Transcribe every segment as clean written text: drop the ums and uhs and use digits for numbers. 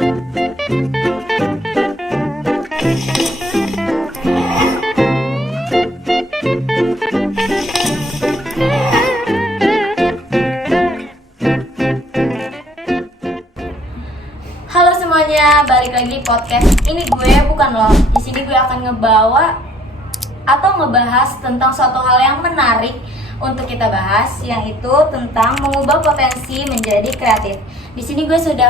Halo semuanya, balik lagi di podcast. Ini gue bukan lo. Di sini gue akan ngebawa atau ngebahas tentang suatu hal yang menarik untuk kita bahas, yang itu tentang mengubah potensi menjadi kreatif. Di sini gue sudah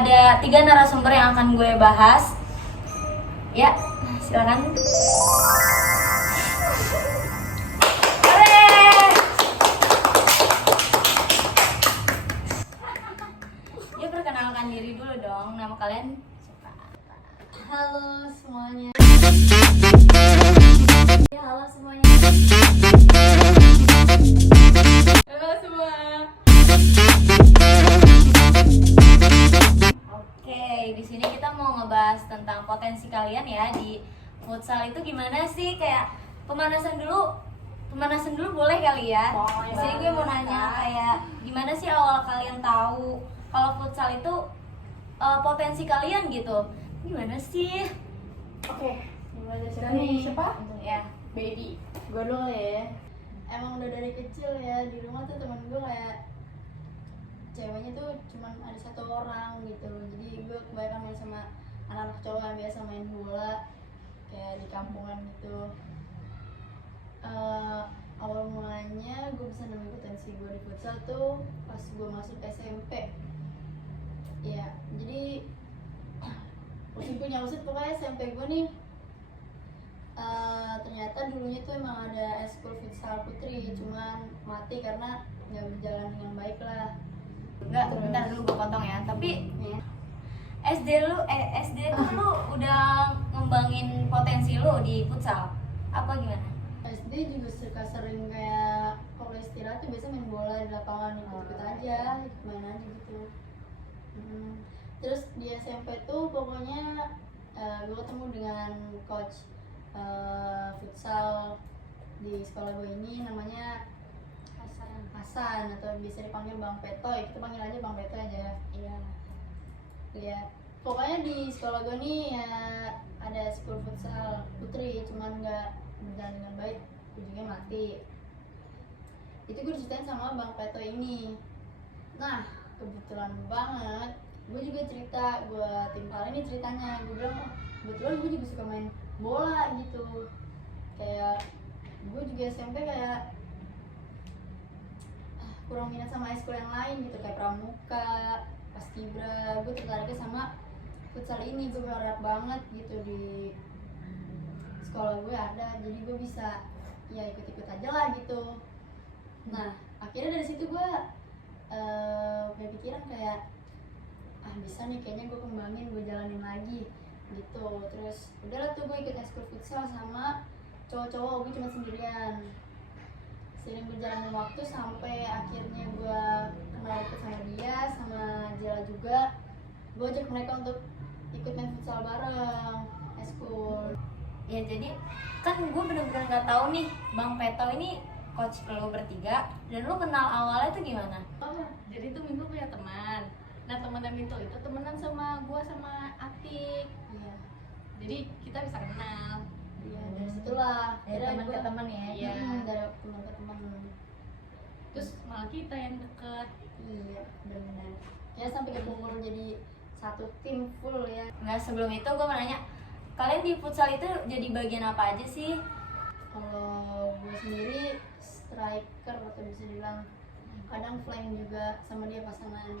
ada 3 narasumber yang akan gue bahas. Ya, silakan. Ya, perkenalkan diri dulu dong. Nama kalian siapa? Halo semuanya. Ya, halo semuanya. Halo semua. Oke, di sini kita mau ngebahas tentang potensi kalian ya di futsal itu gimana sih, kayak pemanasan dulu boleh kali ya. Di sini gue mau nanya kayak gimana sih awal kalian tahu kalau futsal itu potensi kalian gitu. Gimana sih? Oke, mulai dari siapa Dari nih? Siapa? Ya. Baby. Gue dulu ya. Emang udah dari kecil ya, di rumah tuh temen gue kayak ceweknya tuh cuman ada 1 orang gitu. Jadi gue kebanyakan main sama anak-anak cowok yang biasa main bola kayak di kampungan gitu. Awal mulanya gue bisa nemuin potensi gue di futsal tuh pas gue masuk SMP. Ya, jadi usit pokoknya SMP gue nih. Ternyata dulunya tuh emang ada eskul futsal putri, cuman mati karena nggak berjalan dengan baik lah. Enggak, bentar dulu gue potong ya. Tapi Ya. SD tuh lu udah ngembangin potensi lu di futsal. Apa gimana? SD juga suka sering kayak kalau istirahat tuh biasa main bola di lapangan, ikut aja, ikut main aja gitu. Terus di SMP tuh pokoknya gue ketemu dengan coach futsal di sekolah gue ini, namanya Hasan atau bisa dipanggil Bang Petoy. Kita panggil aja Bang Petoy aja. Iya. Ya, pokoknya di sekolah gue nih ya ada school futsal putri, cuman nggak berjalan dengan baik, ujungnya mati. Itu gue diceritain sama Bang Petoy ini. Nah, kebetulan banget gue juga cerita, gue timpal ini ceritanya. Gue bilang, oh, kebetulan gue juga suka main bola gitu. Kayak gue juga SMP kayak kurang minat sama eskul yang lain gitu, kayak pramuka, paskibra. Gue tertariknya sama futsal ini. Gue berharap banget gitu di sekolah gue ada, jadi gue bisa ya ikut-ikut aja lah gitu. Nah, akhirnya dari situ gue punya pikiran kayak bisa nih, kayaknya gue kembangin, gue jalanin lagi gitu. Terus udahlah tuh gue ikut eskul futsal sama cowok-cowok, gue cuma sendirian. Sering berjalan waktu sampai akhirnya gue kenal deket sama dia, sama Jela juga. Gue ajak mereka untuk ikut main futsal bareng eskul. Ya, jadi kan gue bener-bener nggak tahu nih Bang Peto ini coach lo bertiga, dan lo kenal awalnya tuh gimana? Jadi tuh Minto punya teman. Nah, temannya Minto itu temenan sama gua sama Atik. Iya. Jadi kita bisa kenal. Iya, dari situlah Dari teman ke teman ya. Iya. dari teman ke teman. Terus malah kita yang deket. Iya, benar. Ya sampai kekumpul jadi satu tim full ya. Nah, sebelum itu gue mau nanya, kalian di futsal itu jadi bagian apa aja sih? Kalau gue sendiri striker atau bisa dibilang kadang flank juga, sama dia pasangan.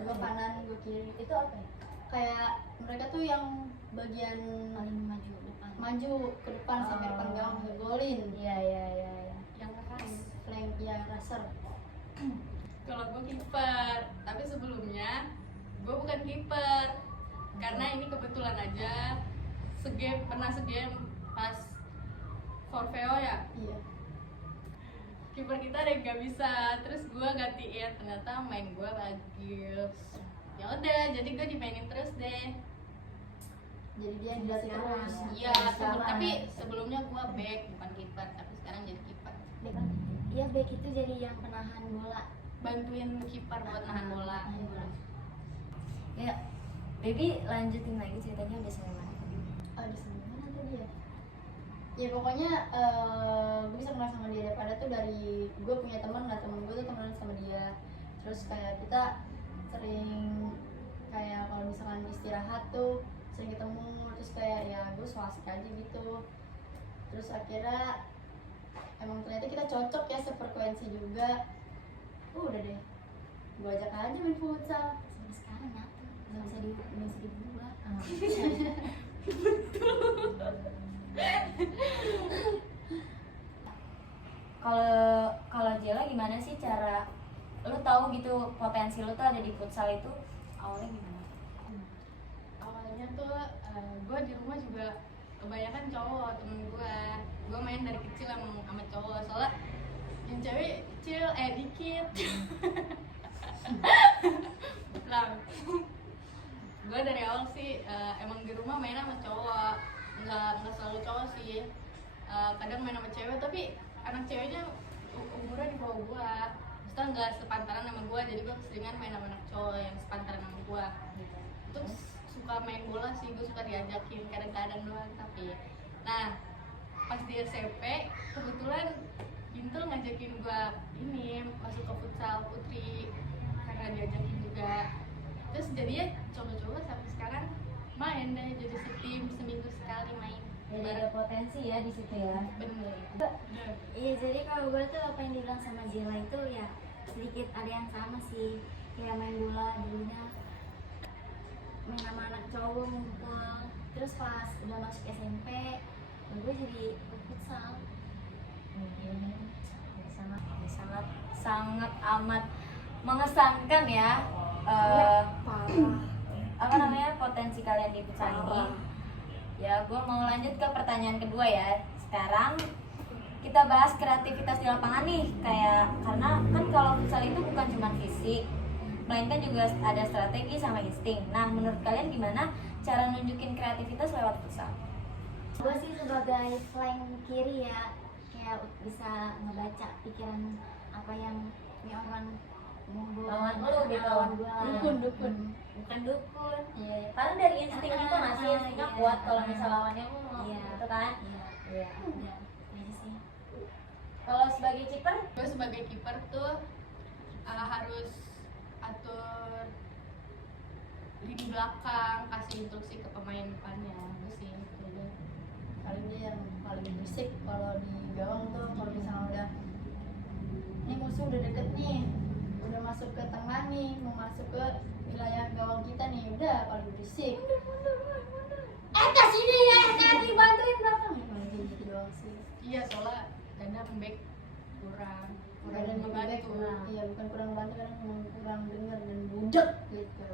Gue kanan, gue kiri. Itu apa ya? Kayak mereka tuh yang bagian Paling maju depan. maju ke depan sampai depan gawang ngegolin. Iya. Yang keras. Flank ya, raser. Kalau gua kiper, tapi sebelumnya gua bukan kiper. Karena ini kebetulan aja pernah segame pas Forfeo ya. Iya. Kiper kita ada yang gak bisa, terus gua gantiin, ternyata main gua bagus. Ya udah, jadi gua dimainin terus deh. Jadi dia dilatih terus. Iya, tapi sebelumnya gua back bukan kiper, tapi sekarang jadi kiper. Iya, back itu jadi yang penahan bola. Bantuin kiper buat nahan bola. Ya, Baby lanjutin lagi ceritanya udah sampai mana tadi? Di sana mana tadi ya? Ya pokoknya gue bisa kenal sama dia daripada tuh dari gue punya teman, nah teman gue tuh temenan sama dia. Terus kayak kita sering kayak kalau misalkan istirahat tuh sering ketemu, terus kayak ya gue so asik aja gitu. Terus akhirnya emang ternyata kita cocok ya, sefrekuensi juga. Udah deh, gue ajak aja main futsal. Sampai sekarang ya, nggak bisa dibuat. Kalau Jela gimana sih cara lu tahu gitu potensi lu tuh ada di futsal itu awalnya gimana? Awalnya tuh gue di rumah juga kebanyakan cowok temen gue main dari kecil emang sama cowok, soalnya yang cewek kecil dikit. Lah gue dari awal sih emang di rumah main sama cowok, nggak selalu cowok sih, kadang main sama cewek tapi anak ceweknya umurnya di bawah gue, maksudnya nggak sepantaran sama gue, jadi gue keseringan main sama anak cowok yang sepantaran sama gue. Terus suka main bola sih, gue suka diajakin kadang-kadang doang. Tapi nah pas di SMP kebetulan Bintul ngajakin gue ini masuk ke futsal putri karena diajakin juga. Terus jadinya coba-coba sampai sekarang main deh, jadi setim seminggu sekali main. Jadi ada potensi ya di situ ya. Bener. Iya, jadi kalau gue tuh apa yang dibilang sama Jela itu ya sedikit ada yang sama sih. Kayak main bola dulunya main sama anak cowok ngumpul, terus pas udah masuk SMP gue jadi futsal. Sangat amat mengesankan ya. Apa namanya potensi kalian di futsal ini. Ya, gue mau lanjut ke pertanyaan kedua ya. Sekarang kita bahas kreativitas di lapangan nih, kayak karena kan kalau futsal itu bukan cuma fisik, melainkan juga ada strategi sama insting. Nah, menurut kalian gimana cara nunjukin kreativitas lewat futsal? Gue sih sebagai flank kiri ya, kayak bisa ngebaca pikiran apa yang ini orang mau Lawan lu gitu. lawan gue. Dukun. Bukan dukun. Iya. Karena dari insting itu masih instingnya iya. kuat kalau misal lawannya mau Iya. gitu kan. Iya. Udah, aja sih. Kalau sebagai kiper, Gue sebagai kiper tuh harus atur lini belakang, kasih instruksi ke pemain depannya. Itu sih itu deh. Paling dia yang paling berisik kalau di gawang tuh, kalau misalnya udah ini musuh udah deket nih, udah masuk ke tengah nih, mau masuk ke wilayah gawang kita nih, udah paling berisik. Sini ya, nanti bantuin belakang. Kayak gitu doang sih. Iya, soalnya kadang back kurang Dan ngebantu. iya, bukan kurang bantu, kadang memang kurang dengar dan budek gitu.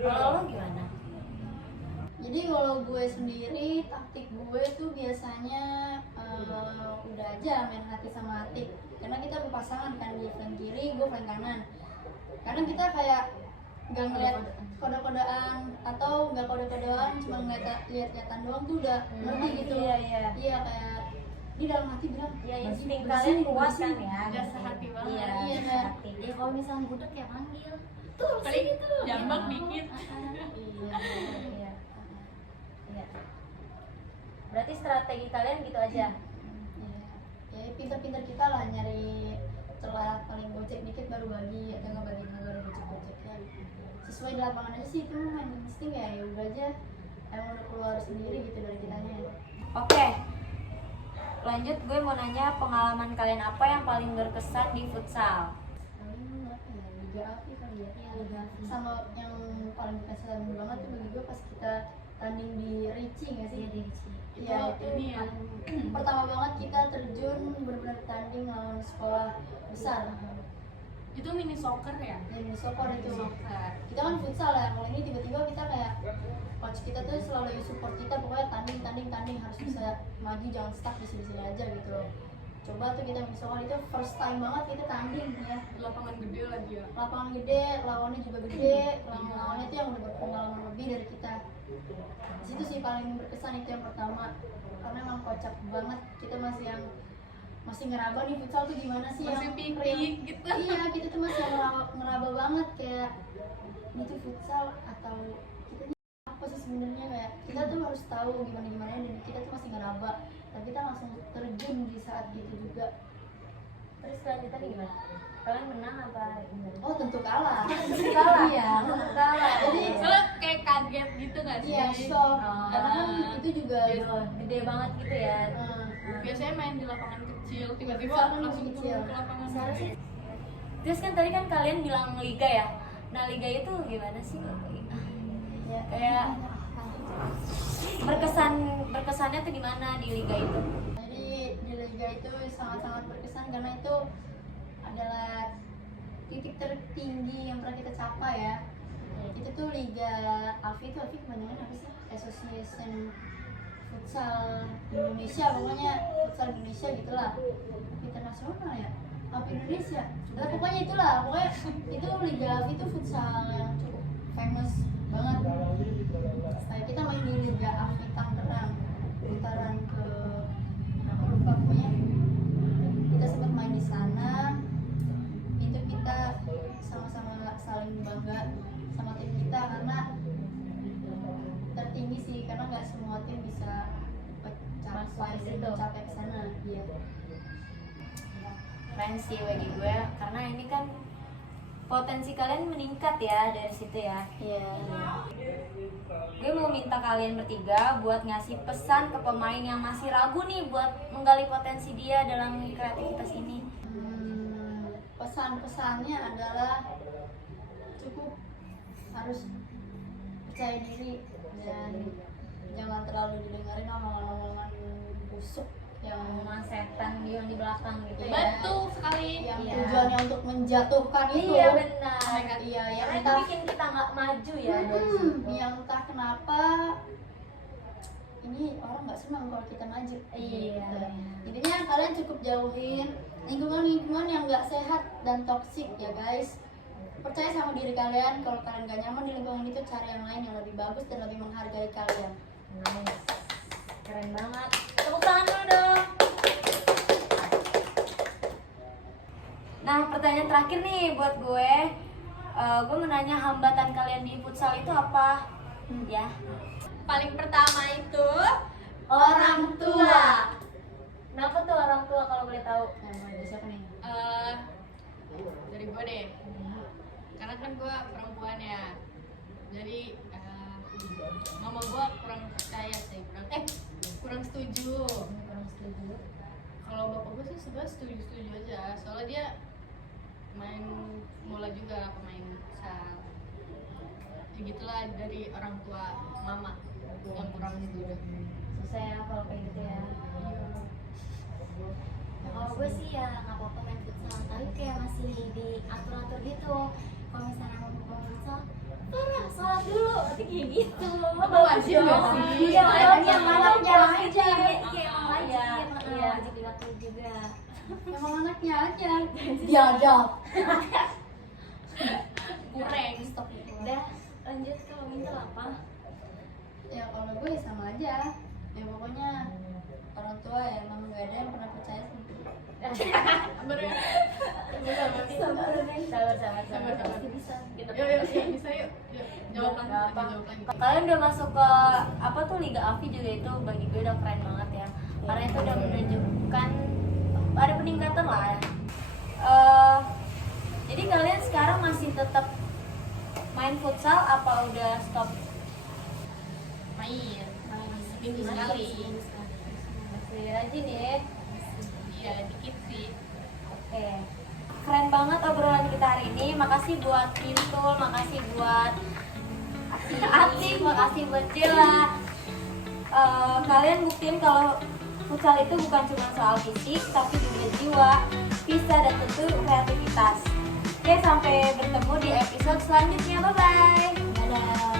kalau lo gimana? Jadi kalau gue sendiri, taktik gue tuh biasanya udah aja main hati sama hati. Karena kita berpasangan kan, di flank kiri, gue flank kanan. Kadang kita kayak gak ngeliat kode-kodean atau nggak kode-kodean, cuma lihat-lihatan doang tuh udah ngerti gitu. Iya. Iya, kayak di dalam hati bilang, Ya insting bersih, kalian kuat bersih. kan ya. Udah sehati banget. Iya, Iya, sehati. Ya kalau misalnya budek ya panggil. Paling jambak dikit. Iya. Iya. Berarti strategi kalian gitu aja. Ya pinter-pinter kita lah nyari celah paling gocek dikit baru bagi, atau nggak bagi nggak ada gocek-goceknya. Sesuai di lapangan aja sih, itu main insting ya, ya udah aja emang udah keluar sendiri gitu dari kitanya. Oke. Lanjut, gue mau nanya pengalaman kalian apa yang paling berkesan di futsal? Paling apa ya, Liga Api kali ya. Iya, Liga Api. Sama yang paling berkesan banget tuh bagi gue pas kita tanding di Ricci nggak sih? Iya, di Ricci. Iya, Itu ini ya. pertama banget kita terjun benar-benar tanding lawan sekolah besar. Itu mini soccer ya? Dan sokor itu. Soccer. Kita kan futsal ya, kalau ini tiba-tiba kita kayak coach kita tuh selalu support kita, pokoknya tanding harus bisa maju, jangan stuck di sini aja gitu. Coba tuh kita misalkan itu first time banget kita tanding ya, Lapangan gede lagi ya. lapangan gede, lawannya juga gede, lawannya tuh yang udah berpengalaman lebih dari kita. Di situ sih paling berkesan itu yang pertama, karena emang kocak banget, kita masih ngeraba nih futsal tuh gimana sih Masih yang piknik real. gitu. Iya, kita tuh masih ngeraba banget kayak ini tuh futsal atau kita nih apa sih sebenarnya, kayak kita tuh harus tahu gimana dan kita tuh masih ngeraba, tapi kita langsung terjun di saat gitu juga. Terus selanjutnya gimana? Kalian menang apa gimana? Oh tentu kalah. Kalah. Iya Tentu kalah. Jadi Soalnya kayak kaget gitu nggak sih? iya shock, Oh. karena kan itu juga Gede banget gitu ya. Biasanya main di lapangan kecil, tiba-tiba Futsal kan langsung kecil. turun ke lapangan Seharusnya. Terus kan tadi kan kalian bilang liga ya. Nah liga itu gimana sih? ya Kayak berkesannya tuh gimana di liga itu? Jadi di liga itu sangat-sangat berkesan karena itu adalah titik tertinggi yang pernah kita capai ya. Itu tuh Liga AFI kebanyakan apa sih? Association Futsal Indonesia, pokoknya Futsal Indonesia gitulah. Internasional ya? AFI Indonesia. Nah, pokoknya itulah, pokoknya itu Liga AFI itu futsal yang cukup famous banget. Setelah kita main di Liga AFI Tangerang, putaran ke aku lupa pokoknya kita sempat main di sana. Itu kita sama-sama saling bangga sama tim kita karena tertinggi sih, karena nggak semua tim bisa mencapai ke sana. Iya. Keren sih bagi gue karena ini kan potensi kalian meningkat ya dari situ ya. Iya. Gue mau minta kalian bertiga buat ngasih pesan ke pemain yang masih ragu nih buat menggali potensi dia dalam kreativitas ini. Pesan-pesannya adalah cukup harus percaya diri dan jangan terlalu didengarin omongan-omongan busuk yang Omongan setan yang di belakang gitu ya. betul sekali. yang Iya. tujuannya untuk menjatuhkan itu. Iya benar. Iya, yang Karena itu entah bikin kita nggak maju ya dari situ. yang entah kenapa ini orang nggak senang kalau kita maju. Iya. Gitu. Intinya kalian cukup jauhin lingkungan yang nggak sehat dan toksik ya guys. Percaya sama diri kalian, kalau kalian gak nyaman di lingkungan itu, cari yang lain yang lebih bagus dan lebih menghargai kalian. Nice. Keren banget. Tepuk tangan dulu dong. Nah, pertanyaan terakhir nih buat gue. Gue mau nanya hambatan kalian di futsal itu apa? Ya. Paling pertama itu Orang tua. Kenapa tuh orang tua kalau boleh tahu? Nah, mulai dari siapa nih? dari gue deh, karena kan gue perempuan ya, jadi mama gue kurang percaya sih, kurang setuju. Kalau bapak gue sih sebenarnya setuju aja, soalnya dia main bola juga, pemain futsal. Ya gitulah, dari orang tua mama yang kurang setuju. Susah ya kalau kayak gitu ya. Kalau gue sih ya nggak apa-apa main futsal, tapi kayak masih diatur-atur gitu. Kalau misalnya mau main futsal, Farah salat dulu, nanti kayak gitu. wajib nggak sih? Iya, Anaknya anaknya aja. kayak Iya, iya. wajib dilakuin juga. Emang anaknya aja biadab. Kurang. Stop itu. Udah, lanjut kalau minta apa? Ya kalau gue sama aja. Ya pokoknya orang tua ya emang gak ada yang pernah percaya sama gue. Bener. Sabar. Pasti bisa. Yuk, bisa yuk. Jawab lagi, Nggak apa. jawab lagi. Kalian udah masuk ke apa tuh Liga AFI juga, itu bagi gue udah keren banget ya. Karena itu udah menunjukkan ada peningkatan lah ya. Jadi kalian sekarang masih tetap main futsal apa udah stop? Main seminggu sekali. Masih rajin ya. Iya, dikit sih. Oke. Keren banget obrolan kita hari ini. Makasih buat Pintul, makasih buat Atik, makasih buat Jela. Kalian buktiin kalau futsal itu bukan cuma soal fisik, tapi juga jiwa, visa, dan tentu kreativitas. Oke, sampai bertemu di episode selanjutnya. Bye-bye. Dadah.